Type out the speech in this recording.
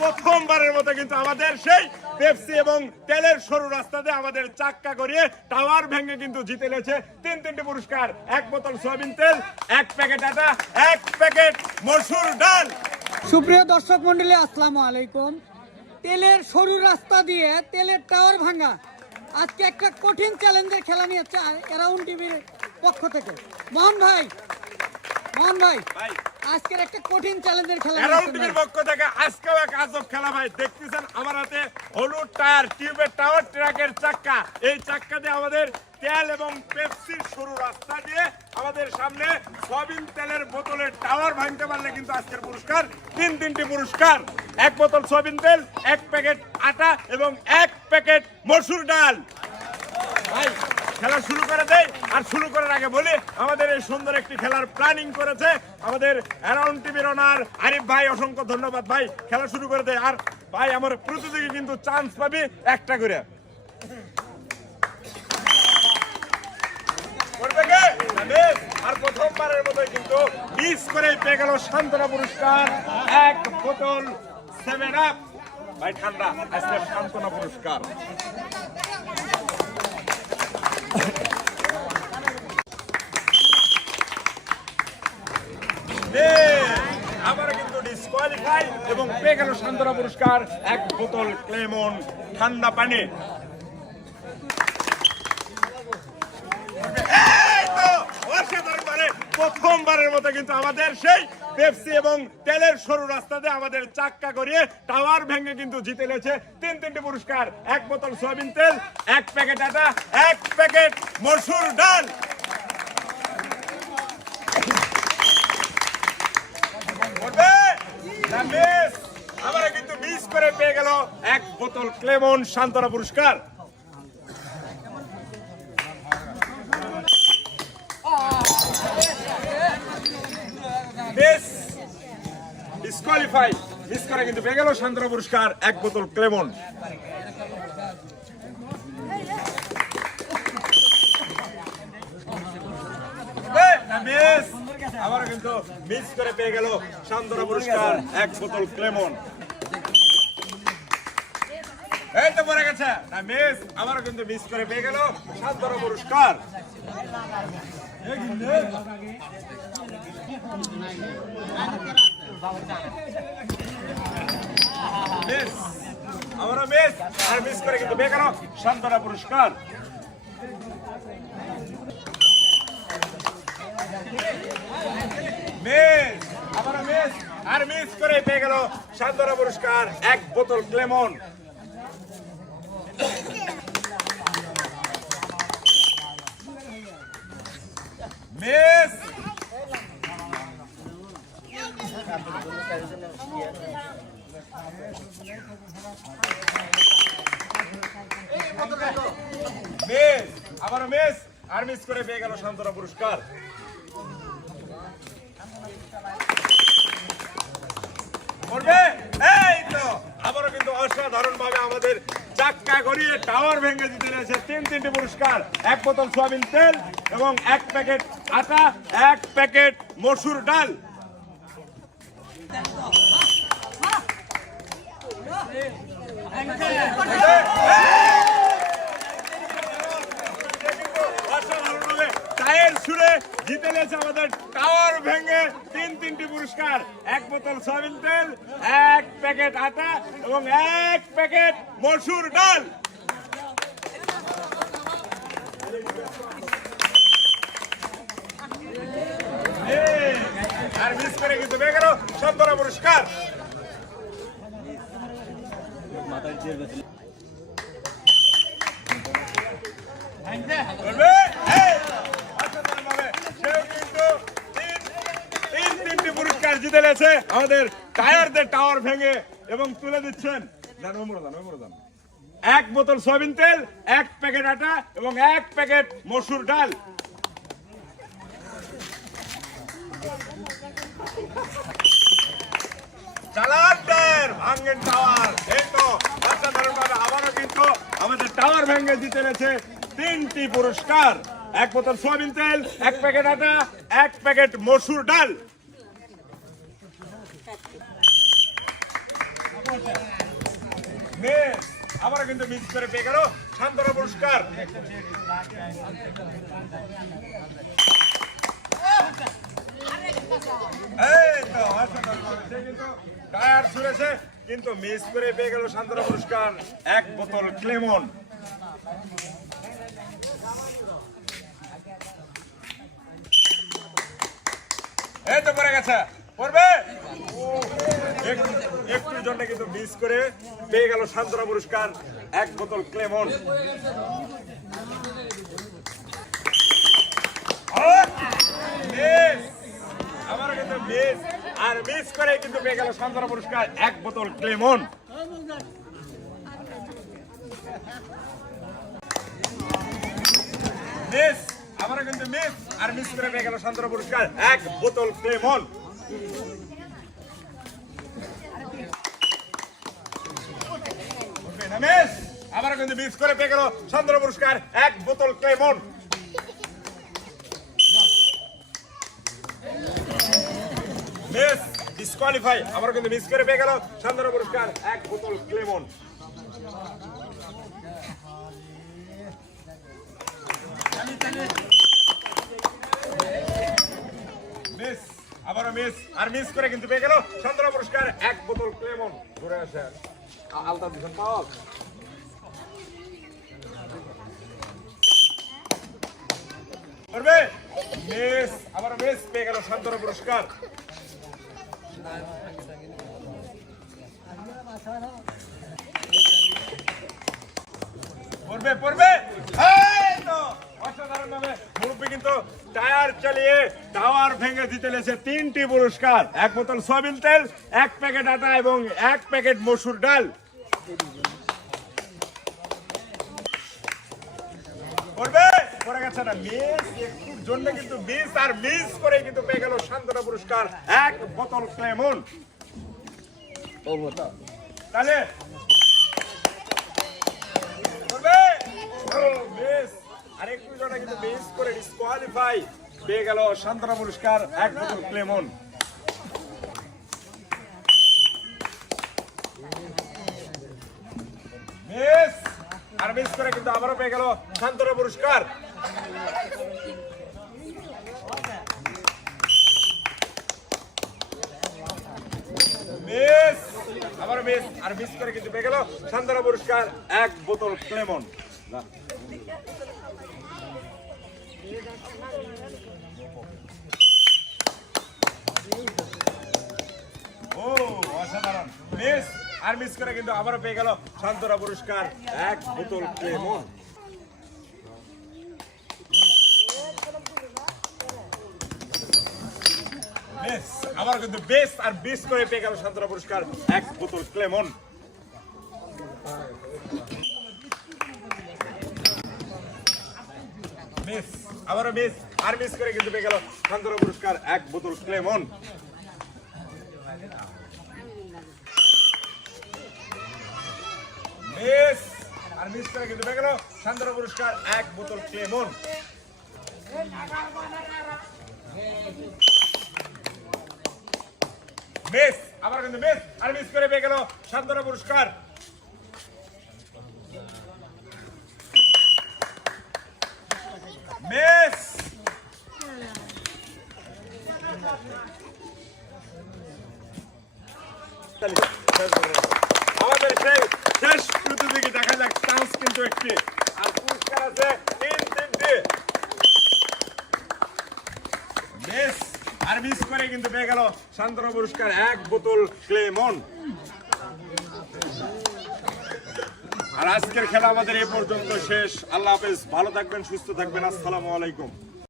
প্রথমবারের মতো কিন্তু আমাদের সেই পেপসি এবং তেলের সরু রাস্তাতে আমাদের চাক্কা করিয়ে টাওয়ার ভেঙে কিন্তু জিতে নিয়েছে তিন তিনটি পুরস্কার, এক বোতল সয়াবিন তেল, এক প্যাকেট আটা এক প্যাকেট মসুর ডাল। সুপ্রিয় দর্শক মন্ডলী আসসালামু আলাইকুম। তেলের সরু রাস্তা দিয়ে তেলের টাওয়ার ভাঙা, আজকে একটা কঠিন চ্যালেঞ্জের খেলা নিয়েছে অ্যারাউন্ড টিভির পক্ষ থেকে। মোহন ভাই মোহন ভাই আজকের একটা কঠিন চ্যালেঞ্জের খেলা অ্যারাউন্ড নিয়েছেন টিভির ভাই। পক্ষ থেকে আজকেও এক আজব খেলা ভাই। দেখতেছেন আমার হাতে হলুদ টায়ার টিউবের টাওয়ার ট্রাকের চাক্কা। এই চাক্কা দিয়ে আমাদের তেল এবং পেপসির সরু রাস্তা দিয়ে আমাদের সামনে সয়াবিন তেলের বোতলের টাওয়ার ভাঙতে পারলে কিন্তু আজকের পুরস্কার তিন তিনটি পুরস্কার। এক বোতল সয়াবিন তেল এক প্যাকেট আটা এবং এক প্যাকেট মসুর ডাল। ভাই খেলা শুরু করে দেয়। আর শুরু করার আগে বলি, আমাদের এই সুন্দর একটি খেলার প্ল্যানিং করেছে আমাদের অ্যারাউন্ড টিভির ওনার আরিফ ভাই, অসংখ্য ধন্যবাদ ভাই। খেলা শুরু করে দেয়। আর ভাই, আমার প্রতিযোগী কিন্তু চান্স পাবি একটা করে। আর প্রথমবারের কিন্তু পুরস্কার। এক বোতল সেভেন আপ ভাই, ঠান্ডা আজকে সান্ত্বনা পুরস্কার। এবং পেয়ে গেল সান্ত্বনা পুরস্কার, এক বোতল ক্লেমন ঠান্ডা পানি। প্রথমবারের মতো কিন্তু আমাদের সেই পেপসি এবং তেলের সরু রাস্তাতে আমাদের চাক্কা করিয়ে টাওয়ার ভেঙে কিন্তু জিতে নিয়েছে তিন তিনটি পুরস্কার, এক বোতল সয়াবিন তেল, এক প্যাকেট আটা এক প্যাকেট মসুর ডাল করবে? না, মিস। আমরা কিন্তু মিস করে পেয়ে গেল এক বোতল ক্লেমন সান্ত্বনা পুরস্কার। করে কিন্তু পেয়ে পুরস্কার, এক বোতল ক্লেমন মিস আবার কিন্তু মিস করে পেয়ে গেল সান্ত্বনা পুরস্কার, এক বোতল ক্লেমন। এই তো পড়ে গেছে। না, মিস আবার কিন্তু মিস করে পেয়ে গেল সান্ত্বনা পুরস্কার। মিস আমারও মিস, আর মিস করে কিন্তু পেয়ে গেল সান্ত্বনা পুরস্কার মিস আবার মিস আর মিস করে পেয়ে গেল সান্ত্বনা পুরস্কার, এক বোতল ক্লেমন আবার মিস আর মিস করে পেয়ে গেল সান্ত্বনা পুরস্কার করবে এই তো আবারও কিন্তু অসাধারণ ভাবে আমাদের চাক্কা গড়িয়ে টাওয়ার ভেঙে দিতে রয়েছে তিন তিনটি পুরস্কার। এক বোতল সয়াবিন তেল এবং এক প্যাকেট আটা, এক প্যাকেট মসুর ডাল। টায়ার ছুড়ে জিতে নিয়েছে আমাদের টাওয়ার ভেঙে তিন তিনটি পুরস্কার। এক বোতল সয়াবিন তেল, এক প্যাকেট আটা এবং এক প্যাকেট মসুর ডাল। আর মিস করে কিন্তু গেল সন্তরা পুরস্কার বলবে? এই, অসাধারণভাবে সেও কিন্তু তিন- তিন তিনটি নিয়েছে আমাদের টায়ারদের টাওয়ার ভেঙে এবং তুলে দিচ্ছেন। এক বোতল সয়াবিন তেল, এক প্যাকেট আটা এবং এক প্যাকেট মসুর ডাল। জিতে নিয়েছে তিনটি পুরস্কার। এক বোতল সোয়াবিন তেল, এক প্যাকেট আটা, এক প্যাকেট মসুর ডাল। মিস আবারও কিন্তু মিস করে পেয়ে গেল। শান্তরা পুরস্কার। এই কিন্তু মিস করে পেয়ে গেল শান্তরা পুরস্কার। এক বোতল ক্লেমন। এই তো পড়ে গেছে। পড়বে? একটু- জন্য কিন্তু মিস করে পেয়ে গেল শান্তরা পুরস্কার, এক বোতল ক্লেমন আমারও কিন্তু মিস আর মিস করে কিন্তু পেয়ে গেল শান্তরা পুরস্কার, এক বোতল ক্লেমন মিস আমারও কিন্তু মিস আর মিস করে পেয়ে গেল শান্তরা পুরস্কার, এক বোতল ক্লেমন আবারও কিন্তু মিস করে পেয়ে গেল শান্তরা পুরস্কার, এক বোতল ক্লেমন মিস ডিসকোয়ালিফাই আমার কিন্তু মিস করে পেয়ে গেল শান্তরা পুরস্কার, এক বোতল ক্লেমন মিস আবারও মিস আর মিস করে কিন্তু পেয়ে গেল শান্তরা পুরস্কার। এক বোতল ক্লেমন ঘুরে আলতা দিছেন পাওয়া। করবে মিস আবারও মিস পেয়ে গেল পুরস্কার। পড়বে পড়বে এই তো অসাধারণ ভাবে মুরব্বী কিন্তু টায়ার চালিয়ে টাওয়ার ভেঙে জিতে লেছে তিনটি পুরস্কার। এক বোতল সয়াবিন তেল এক প্যাকেট আটা এবং এক প্যাকেট মসুর ডাল। করবে? গেছে না মিস একটুর জন্য কিন্তু মিস আর মিস করে কিন্তু পেয়ে গেল শান্তনা পুরস্কার। এক বোতল ক্লেমন তাহলে ডিসকোয়ালিফাই পেয়ে গেল শান্তনা পুরস্কার, এক বোতল ক্লেমন আর মিস করে কিন্তু আবারও পেয়ে গেল শান্তনা পুরস্কার। আবার মিস আর মিস করে কিন্তু পেয়ে গেল পুরস্কার, এক বোতল ক্লেমন মিস, আর মিস করে কিন্তু আবারও পেয়ে গেল শান্তনা পুরস্কার। এক বোতল ক্লেমন বেশ আবার কিন্তু বেশ আর বেশ করে পেয়ে গেল শান্তনা পুরস্কার। এক বোতল ক্লেমন মিস, আবারও মিস, আর মিস করে কিন্তু পেয়ে গেল শান্তনা পুরস্কার। এক বোতল ক্লেমন মিস আর মিস করে কিন্তু গেল শান্তনা পুরস্কার, এক বোতল ক্লেমন। মিস আবার কিন্তু মিস আর মিস করে পেয়ে গেল শান্তনা পুরস্কার মিস সেই শেষ প্রতিযোগী দেখা যাক চান্স বেশ আর মিস করে কিন্তু পেয়ে গেল পুরস্কার, এক বোতল আর আজকের খেলা আমাদের এ পর্যন্ত শেষ। আল্লাহ হাফেজ, ভালো থাকবেন, সুস্থ থাকবেন। আসসালামু আলাইকুম।